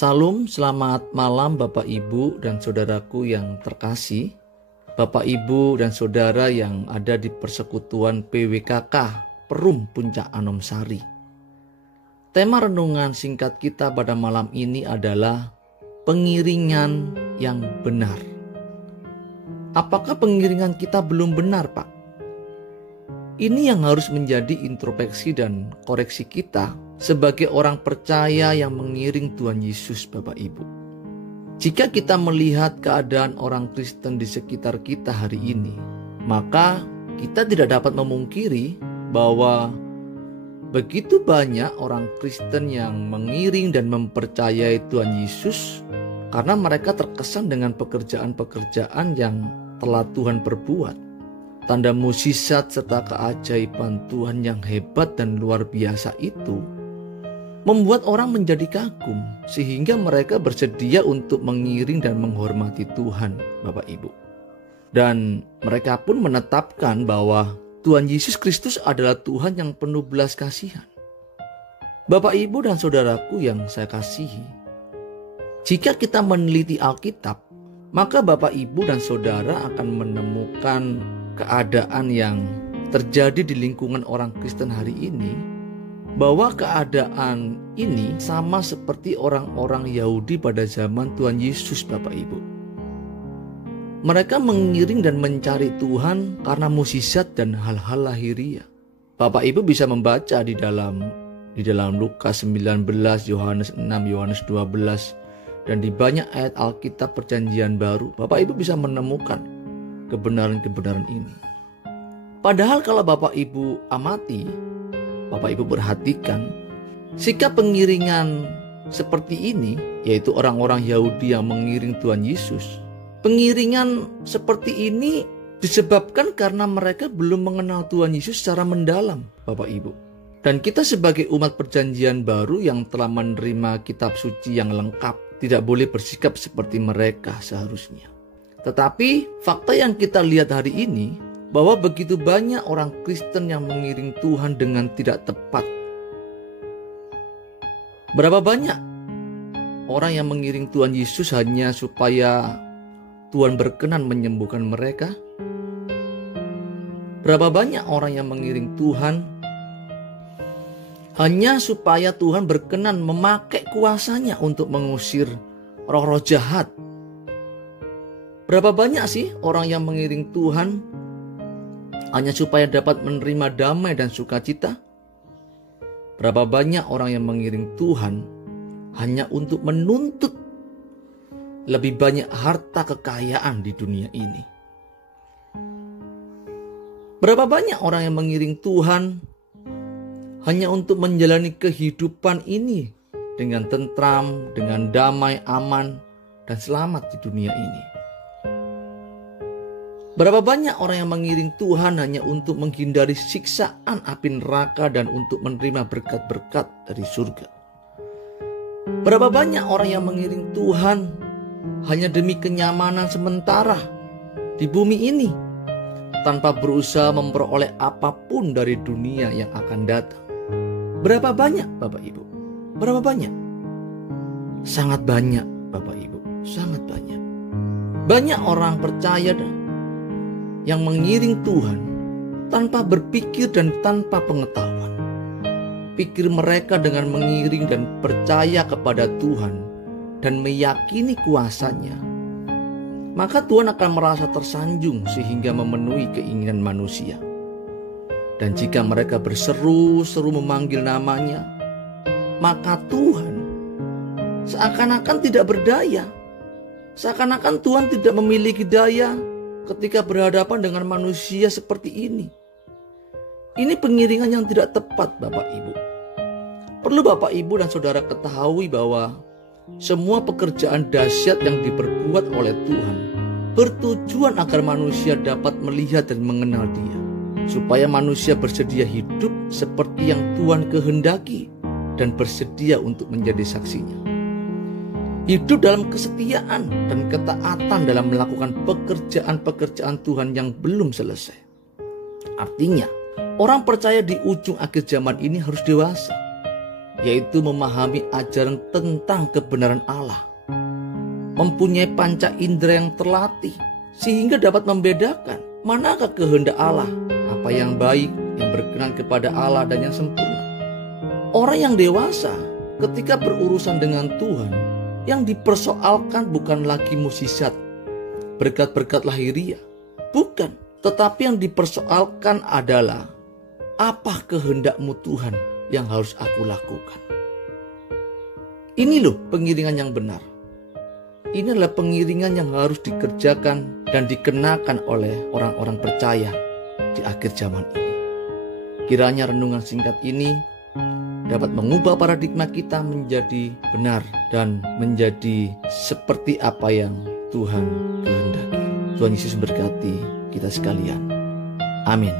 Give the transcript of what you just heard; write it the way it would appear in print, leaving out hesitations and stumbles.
Salam, selamat malam Bapak Ibu dan saudaraku yang terkasih. Bapak Ibu dan saudara yang ada di persekutuan PWKK Perum Puncak Anom Sari. Tema renungan singkat kita pada malam ini adalah pengiringan yang benar. Apakah pengiringan kita belum benar, Pak? Ini yang harus menjadi introspeksi dan koreksi kita sebagai orang percaya yang mengiring Tuhan Yesus, Bapak Ibu. Jika kita melihat keadaan orang Kristen di sekitar kita hari ini, maka kita tidak dapat memungkiri bahwa begitu banyak orang Kristen yang mengiring dan mempercayai Tuhan Yesus karena mereka terkesan dengan pekerjaan-pekerjaan yang telah Tuhan perbuat. Tanda mukjizat serta keajaiban Tuhan yang hebat dan luar biasa itu membuat orang menjadi kagum sehingga mereka bersedia untuk mengiring dan menghormati Tuhan, Bapak Ibu. Dan mereka pun menetapkan bahwa Tuhan Yesus Kristus adalah Tuhan yang penuh belas kasihan. Bapak Ibu dan saudaraku yang saya kasihi, jika kita meneliti Alkitab, maka Bapak Ibu dan saudara akan menemukan keadaan yang terjadi di lingkungan orang Kristen hari ini, bahwa keadaan ini sama seperti orang-orang Yahudi pada zaman Tuhan Yesus, Bapak Ibu. Mereka mengiring dan mencari Tuhan karena mukjizat dan hal-hal lahiriah. Bapak Ibu bisa membaca di dalam Lukas 19, Yohanes 6, Yohanes 12, dan di banyak ayat Alkitab Perjanjian Baru. Bapak Ibu bisa menemukan kebenaran-kebenaran ini. Padahal kalau Bapak Ibu amati, Bapak Ibu perhatikan, sikap pengiringan seperti ini, yaitu orang-orang Yahudi yang mengiring Tuhan Yesus, pengiringan seperti ini disebabkan karena mereka belum mengenal Tuhan Yesus secara mendalam, Bapak Ibu. Dan kita sebagai umat Perjanjian Baru yang telah menerima kitab suci yang lengkap, tidak boleh bersikap seperti mereka seharusnya. Tetapi fakta yang kita lihat hari ini, bahwa begitu banyak orang Kristen yang mengiring Tuhan dengan tidak tepat. Berapa banyak orang yang mengiring Tuhan Yesus hanya supaya Tuhan berkenan menyembuhkan mereka? Berapa banyak orang yang mengiring Tuhan hanya supaya Tuhan berkenan memakai kuasanya untuk mengusir roh-roh jahat? Berapa banyak sih orang yang mengiring Tuhan hanya supaya dapat menerima damai dan sukacita? Berapa banyak orang yang mengiring Tuhan hanya untuk menuntut lebih banyak harta kekayaan di dunia ini? Berapa banyak orang yang mengiring Tuhan hanya untuk menjalani kehidupan ini dengan tentram, dengan damai, aman, dan selamat di dunia ini? Berapa banyak orang yang mengiring Tuhan hanya untuk menghindari siksaan api neraka dan untuk menerima berkat-berkat dari surga? Berapa banyak orang yang mengiring Tuhan hanya demi kenyamanan sementara di bumi ini, tanpa berusaha memperoleh apapun dari dunia yang akan datang? Berapa banyak, Bapak Ibu? Berapa banyak? Sangat banyak, Bapak Ibu. Sangat banyak. Banyak orang percaya yang mengiring Tuhan tanpa berpikir dan tanpa pengetahuan. Pikir mereka dengan mengiring dan percaya kepada Tuhan dan meyakini kuasanya, maka Tuhan akan merasa tersanjung sehingga memenuhi keinginan manusia. Dan jika mereka berseru-seru memanggil namanya, maka Tuhan seakan-akan tidak berdaya. Seakan-akan Tuhan tidak memiliki daya ketika berhadapan dengan manusia seperti ini. Ini pengiringan yang tidak tepat, Bapak Ibu. Perlu Bapak Ibu dan saudara ketahui bahwa semua pekerjaan dahsyat yang diperbuat oleh Tuhan bertujuan agar manusia dapat melihat dan mengenal Dia, supaya manusia bersedia hidup seperti yang Tuhan kehendaki dan bersedia untuk menjadi saksinya. Hidup dalam kesetiaan dan ketaatan dalam melakukan pekerjaan-pekerjaan Tuhan yang belum selesai. Artinya, orang percaya di ujung akhir zaman ini harus dewasa. yaitu memahami ajaran tentang kebenaran Allah. Mempunyai panca indera yang terlatih, sehingga dapat membedakan manakah kehendak Allah, apa yang baik, yang berkenan kepada Allah dan yang sempurna. Orang yang dewasa ketika berurusan dengan Tuhan, yang dipersoalkan bukan lagi mukjizat, berkat-berkat lahiriah, bukan, tetapi yang dipersoalkan adalah apa kehendak-Mu Tuhan yang harus aku lakukan. Ini loh pengiringan yang benar. Ini adalah pengiringan yang harus dikerjakan dan dikenakan oleh orang-orang percaya di akhir zaman ini. Kiranya renungan singkat ini dapat mengubah paradigma kita menjadi benar dan menjadi seperti apa yang Tuhan kehendaki. Tuhan Yesus berkati kita sekalian. Amin.